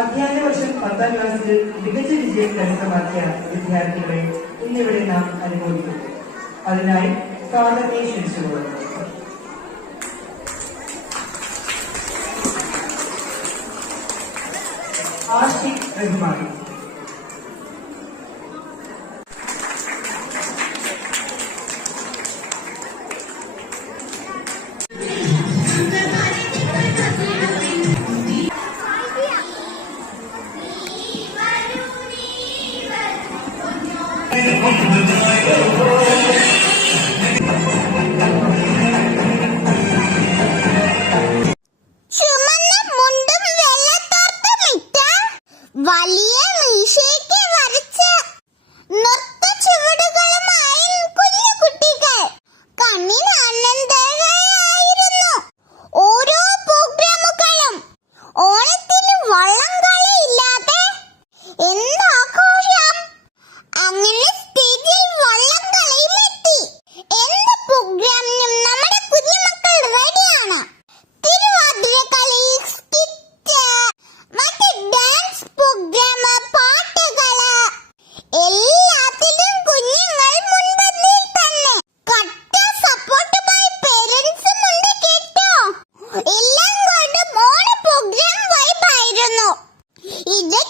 അധ്യയന വർഷം 10ാം ക്ലാസ്സിൽ മികച്ച വിജയം കരസ്ഥമാക്കിയ വിദ്യാർത്ഥികളെ ഇന്നിവിടെ നാം അനുമോദിക്കുന്നു. അതിനായി സ്വാഗതത്തെ ക്ഷണിച്ചുകൊള്ളുന്നു. ആഷിഖ് റഹ്മാൻ, വലിയ മീശയ്ക്ക് വരച്ച് നൃത്ത ചുവടുകളുമായി കുഞ്ഞു കുട്ടികൾ കണ്ണിന് ആനന്ദമായിരുന്നു. ഓരോ പ്രോഗ്രാമുകളും ഓണത്തിന് വള്ളംകളിയില്ലാതെ എന്താഘോഷം. അങ്ങനെ സ്റ്റേജിൽ വള്ളംകളിയും എത്തി. എന്ത് പ്രോഗ്രാമിനും നമ്മുടെ കുഞ്ഞുമക്കൾ റെഡിയാണ്. തിരുവാതിരക്കളി, സ്കിറ്റ്, മറ്റ് ഡാൻസ് പ്രോഗ്രാം, പാട്ടുകള് എല്ലാത്തിലും കുഞ്ഞുങ്ങൾ മുൻപന്തിയിൽ തന്നെ. കട്ട സപ്പോർട്ടുമായി പേരൻസും ഉണ്ട് കേട്ടോ. എല്ലാം കൊണ്ടും ഓണ പ്രോഗ്രാം വൈബായിരുന്നു. ഇത്